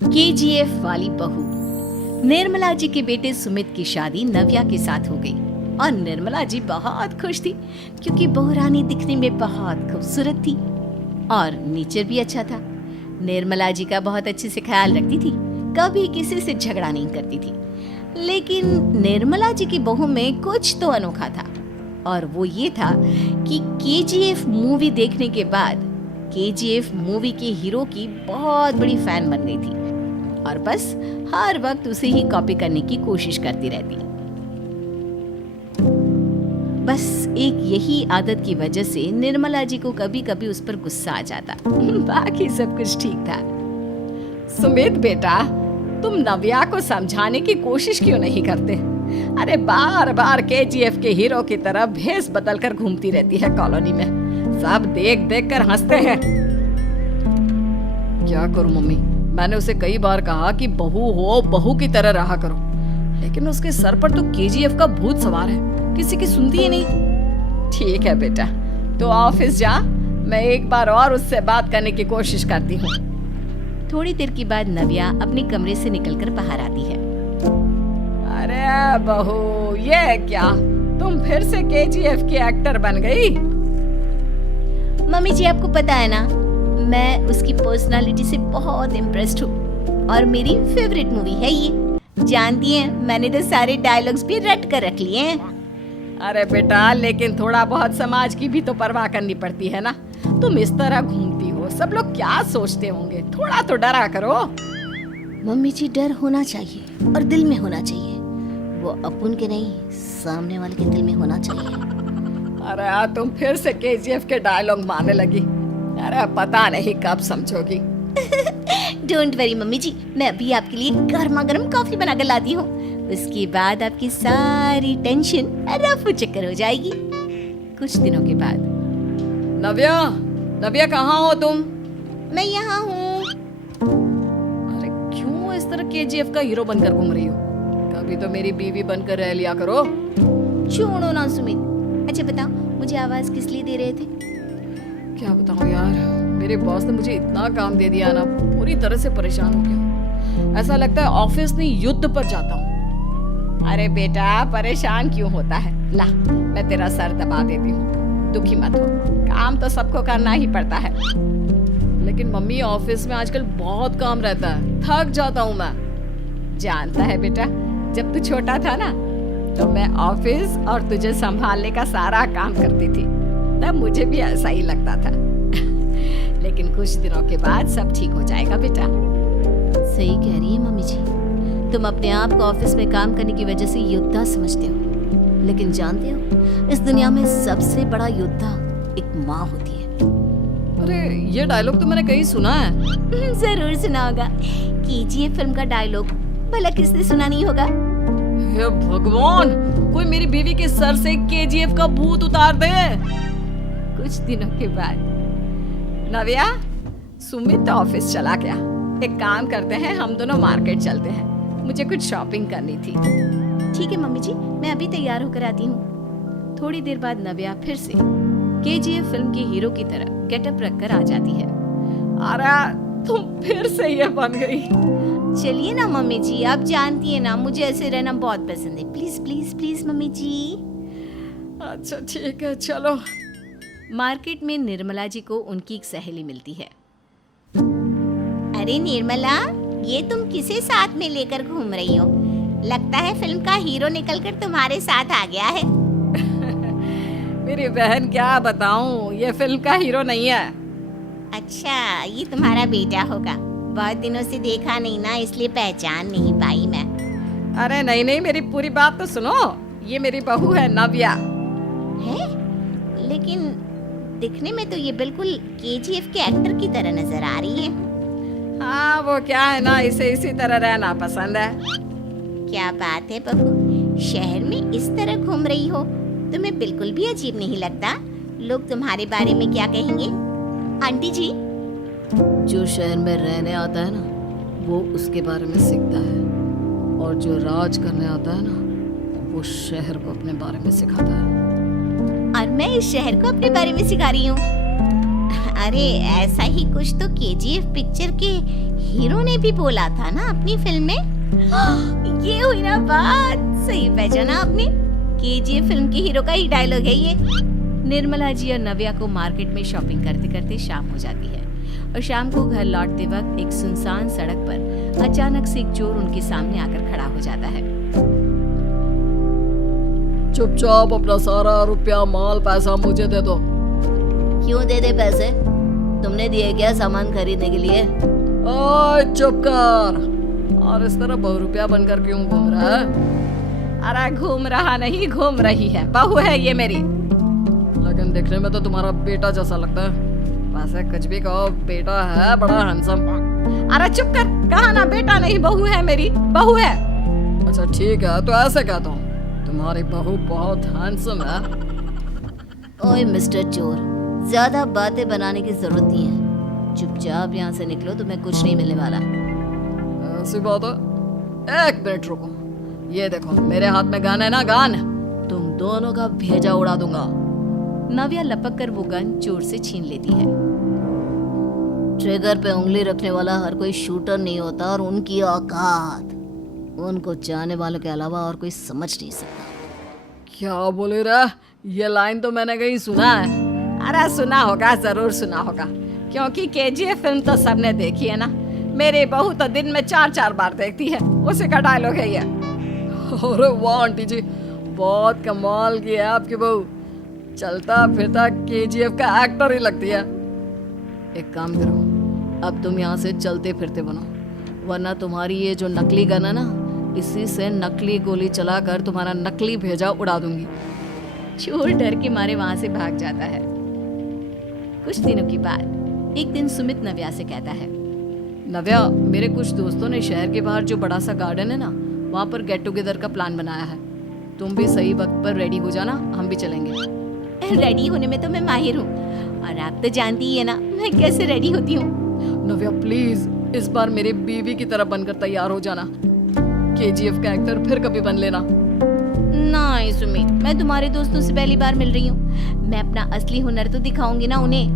KGF वाली बहू। निर्मला जी के बेटे सुमित की शादी नव्या के साथ हो गई और निर्मला जी बहुत खुश थी क्योंकि बहू रानी दिखने में बहुत खूबसूरत थी और नेचर भी अच्छा था। निर्मला जी का बहुत अच्छे से ख्याल रखती थी, कभी किसी से झगड़ा नहीं करती थी। लेकिन निर्मला जी की बहू में कुछ तो अनोखा था और वो ये था कि केजीएफ मूवी देखने के बाद केजीएफ मूवी के हीरो की बहुत बड़ी फैन बन गई थी और बस हर वक्त उसे ही कॉपी करने की कोशिश करती रहती। बस एक यही आदत की वजह से निर्मला जी को कभी कभी उस पर गुस्सा आ जाता। बाकी सब कुछ ठीक था। सुमित बेटा, तुम नव्या को समझाने की कोशिश क्यों नहीं करते? अरे बार बार केजीएफ के हीरो की तरह भेस बदलकर घूमती रहती है कॉलोनी में, सब देख देख कर हंसते हैं। क्या करूं मम्मी, मैंने उसे कई बार कहा कि बहू हो, बहू की तरह रहा करो, लेकिन उसके सर पर तो केजीएफ का भूत सवार है, किसी की सुनती ही नहीं। ठीक है बेटा, तो ऑफिस जा, मैं एक बार और उससे बात करने की कोशिश करती हूँ। थोड़ी देर के बाद नव्या अपने कमरे से निकलकर बाहर आती है। अरे बहू, ये क्या, तुम फिर से केजीएफ की एक्टर बन गई? मम्मी जी, आपको पता है ना, मैं उसकी पर्सनालिटी से बहुत इम्प्रेस्ड हूँ और मेरी फेवरेट मूवी है ये। जानती हैं, मैंने तो सारे डायलॉग्स भी रट कर रख लिए हैं। अरे बेटा, लेकिन थोड़ा बहुत समाज की भी तो परवाह करनी पड़ती है ना। तुम इस तरह घूमती हो, सब लोग क्या सोचते होंगे, थोड़ा तो डरा करो। मम्मी जी, डर होना चाहिए और दिल में होना चाहिए, वो अपन के नहीं, सामने वाले के दिल में होना चाहिए। अरे तुम फिर से केजीएफ के डायलॉग मारने लगी। अरे पता नहीं कब समझोगी। डोंट वरी मम्मी जी, मैं अभी आपके लिए गर्मा गर्म कॉफी बना कर लाती हूँ, उसके बाद आपकी सारी टेंशन रफू चक्कर हो जाएगी। कुछ दिनों के बाद। नव्या, नव्या कहाँ हो तुम? मैं यहाँ हूँ। अरे क्यों इस तरह केजीएफ का हीरो बनकर घूम रही हो? कभी तो मेरी बीवी बनकर रह लिया करो। छोड़ो ना सुमित। अच्छा बताओ, मुझे आवाज किस लिए दे रहे थे? क्या बताऊं यार, मेरे बॉस ने मुझे इतना काम दे दिया ना, पूरी तरह से परेशान हो गया। ऐसा लगता है ऑफिस नहीं, युद्ध पर जाता हूँ। अरे बेटा, परेशान क्यों होता है? ला, मैं तेरा सर दबा देती हूँ, दुखी मत हो, काम तो सबको करना ही पड़ता है। लेकिन मम्मी, ऑफिस में आजकल बहुत काम रहता है, थक जाता हूँ मैं। जानता है बेटा, जब तू छोटा था ना, तो मैं ऑफिस और तुझे संभालने का सारा काम करती थी, तब मुझे भी ऐसा ही लगता था। लेकिन कुछ दिनों के बाद सब ठीक हो जाएगा बेटा। सही कह रही है मम्मी जी, तुम अपने आप को ऑफिस में काम करने की वजह से योद्धा समझते हो, लेकिन जानते हो, इस दुनिया में सबसे बड़ा योद्धा एक माँ होती है। अरे ये डायलॉग तो मैंने कहीं सुना है। जरूर सुना होगा, केजीएफ फिल्म का डायलॉग, भला किसने सुना नहीं होगा? हे भगवान, कोई मेरी बीवी के सर से केजीएफ का भूत उतार दे। कुछ दिनों के बाद। नव्या, सुमित ऑफिस चला गया, एक काम करते हैं, हम दोनों मार्केट चलते हैं, मुझे कुछ शॉपिंग करनी थी। ठीक है मम्मी जी, मैं अभी तैयार होकर आती हूँ। थोड़ी देर बाद नव्या फिर से केजीएफ फिल्म के हीरो की तरह गेटअप रखकर आ जाती है। अरे तुम फिर से ये बन गई। चलिए ना मम्मी जी, आप जानती है ना, मुझे ऐसे रहना बहुत पसंद है। प्लीज प्लीज प्लीज मम्मी जी। अच्छा ठीक है, चलो। मार्केट में निर्मला जी को उनकी एक सहेली मिलती है। अरे निर्मला, ये तुम किसे साथ में लेकर घूम रही हो? लगता है फिल्म का हीरो निकलकर तुम्हारे साथ आ गया है। मेरी बहन, क्या बताऊं, ये फिल्म का हीरो नहीं है। अच्छा, ये तुम्हारा बेटा होगा, बहुत दिनों से देखा नहीं ना, इसलिए पहचान नहीं पाई मैं। अरे नहीं नहीं, मेरी पूरी बात तो सुनो, ये मेरी बहू है नव्या। है? लेकिन दिखने में तो ये बिल्कुल केजीएफ के एक्टर की तरह नजर आ रही है। हाँ, वो क्या है ना, इसे इसी तरह रहना पसंद है। क्या बात है बहू, शहर में इस तरह घूम रही हो, तुम्हें बिल्कुल भी अजीब नहीं लगता? लोग तुम्हारे बारे में क्या कहेंगे? आंटी जी, जो शहर में रहने आता है ना, वो उसके बारे में सीखता है, और जो राज करने आता है ना, वो शहर को अपने बारे में सिखाता है। और मैं इस शहर को अपने बारे में सिखा रही हूँ। अरे ऐसा ही कुछ तो केजीएफ पिक्चर के हीरो ने भी बोला था ना अपनी फिल्म में। ये हुई ना बात, सही पहचाना आपने। केजीएफ फिल्म के हीरो का ही डायलॉग है ये। निर्मला जी और नव्या को मार्केट में शॉपिंग करते करते शाम हो जाती है और शाम को घर लौटते वक्त एक सुनसान सड़क पर अचानक से एक चोर उनके सामने आकर खड़ा हो जाता है। चुपचाप अपना सारा रुपया माल पैसा मुझे दे दो। क्यों दे दे पैसे? तुमने दिए क्या सामान खरीदने के लिए? ओए चुप कर। और इस तरह बहुरुपया बनकर क्यों घूम रहा है? अरे घूम रहा नहीं, घूम रही है। बहू है ये मेरी। लेकिन दिखने में तो तुम्हारा बेटा जैसा लगता है। वैसे कुछ भी कहो, बेटा है बड़ा हैंडसम। अरे चुप कर, कहा ना बेटा नहीं, बहू है मेरी, बहू है। अच्छा ठीक है, तो ऐसे कहता हूँ, तुम्हारी बहू बहुत हैंडसम है। ओए मिस्टर चोर, ज्यादा बातें बनाने की जरूरत नहीं है। चुपचाप यहाँ से निकलो, तुम्हें कुछ नहीं मिलने वाला। ऐसी बात है? एक मिनट रुको, ये देखो मेरे हाथ में गन है ना, गन। तुम दोनों का भेजा उड़ा दूंगा। नव्या लपक कर वो गन चोर से छीन लेती है। ट्रिगर पे उंगली रखने वाला हर कोई शूटर नहीं होता, और उनकी औकात उनको चाहने वालों के अलावा और कोई समझ नहीं सकता। क्या बोले रे? ये लाइन तो मैंने कहीं सुना है। अरे सुना होगा, जरूर सुना होगा, क्योंकि केजीएफ फिल्म तो सबने देखी है ना। मेरी बहू तो दिन में 4-4 बार देखती है, उसी का डायलॉग है ये। अरे वाह आंटी जी, बहुत कमाल की है आपकी बहू। चलता फिरता केजीएफ का एक्टर ही लगती है। एक काम करो, अब तुम यहाँ से चलते फिरते बनो, वरना तुम्हारी ये जो नकली गन है ना, इसी से नकली गोली चलाकर तुम्हारा नकली भेजा उड़ा दूंगी। चोर डर के मारे वहां से भाग जाता है। कुछ दिनों के बाद एक दिन सुमित नव्या से कहता है, नव्या, मेरे कुछ दोस्तों ने शहर के बाहर जो बड़ा सा गार्डन है ना, वहाँ पर गेट टुगेदर का प्लान बनाया है। तुम भी सही वक्त पर रेडी हो जाना, हम भी चलेंगे। रेडी होने में तो मैं माहिर हूँ, और आप तो जानती ही है ना मैं कैसे रेडी होती हूँ। नव्या प्लीज, इस बार मेरी बीवी की तरह बनकर तैयार हो जाना। केजीएफ का एक्टर फिर कभी बन लेना। नहीं सुमित, मैं तुम्हारे दोस्तों से पहली बार मिल रही हूँ। मैं अपना असली हुनर तो दिखाऊंगी ना उन्हें,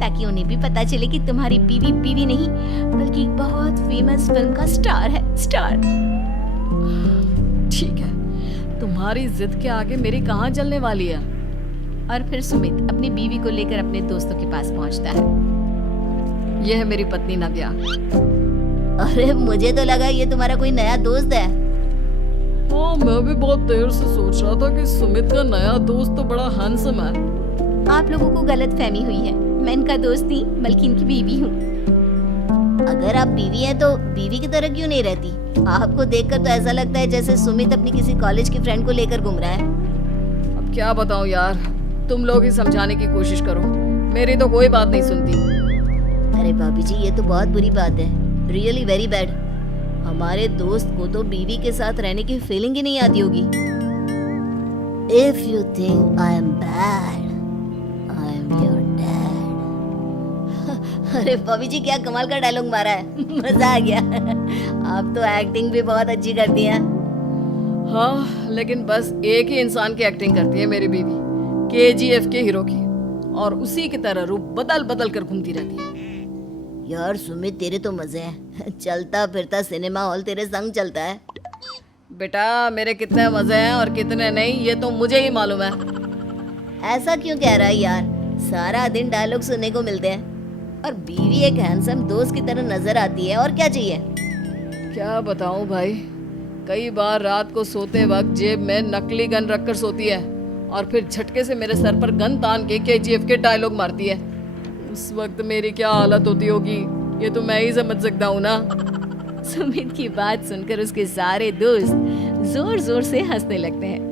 ताकि उन्हें भी पता चले कि तुम्हारी बीवी बीवी नहीं, बल्कि एक बहुत फेमस फिल्म का स्टार है, स्टार। ठीक है, तुम्हारी जिद के आगे मेरी कहाँ चलने वाली है। और फिर सुमित अपनी बीवी को लेकर अपने दोस्तों के पास पहुंचता है। यह है मेरी पत्नी नव्या। अरे मुझे तो लगा ये तुम्हारा कोई नया दोस्त है। हाँ, मैं भी बहुत देर से सोच रहा था कि सुमित का नया दोस्त तो बड़ा हैंडसम है। आप लोगों को गलत फहमी हुई है, मैं इनका दोस्त नहीं बल्कि इनकी बीवी हूँ। अगर आप बीवी हैं तो बीवी की तरह क्यों नहीं रहती? आपको देखकर तो ऐसा लगता है जैसे सुमित अपनी किसी कॉलेज की फ्रेंड को लेकर घूम रहा है। अब क्या बताऊं यार, तुम लोग ही समझाने की कोशिश करो, मेरी तो कोई बात नहीं सुनती। अरे भाभी जी, ये तो बहुत बुरी बात है, रियली वेरी बैड। हमारे दोस्त को तो बीवी के साथ रहने की फीलिंग ही नहीं आती होगी। If you think I am bad, I am your dad। अरे भाभी जी, क्या कमाल का डायलॉग मारा है, मजा आ गया। आप तो एक्टिंग भी बहुत अच्छी करती हैं। हाँ, लेकिन बस एक ही इंसान की एक्टिंग करती है मेरी बीवी, केजीएफ के हीरो की, और उसी की तरह रूप बदल बदल कर घूमती रहती है। यार सुमित, तेरे तो मजे हैं, चलता फिरता सिनेमा हॉल तेरे संग चलता है। बेटा, मेरे कितने मजे हैं और कितने नहीं, ये तो मुझे ही मालूम है। ऐसा क्यों कह रहा है यार? सारा दिन डायलॉग सुनने को मिलते हैं, और बीवी एक हैंडसम दोस्त की तरह नजर आती है, और क्या चाहिए? क्या बताऊं भाई, कई बार रात को सोते वक्त जेब में नकली गन रखकर सोती है, और फिर झटके से मेरे सर पर गन तान के केजीएफ के डायलॉग मारती है। उस वक्त मेरी क्या हालत होती होगी, ये तो मैं ही समझ सकता हूँ ना। सुमित की बात सुनकर उसके सारे दोस्त जोर जोर से हंसने लगते हैं।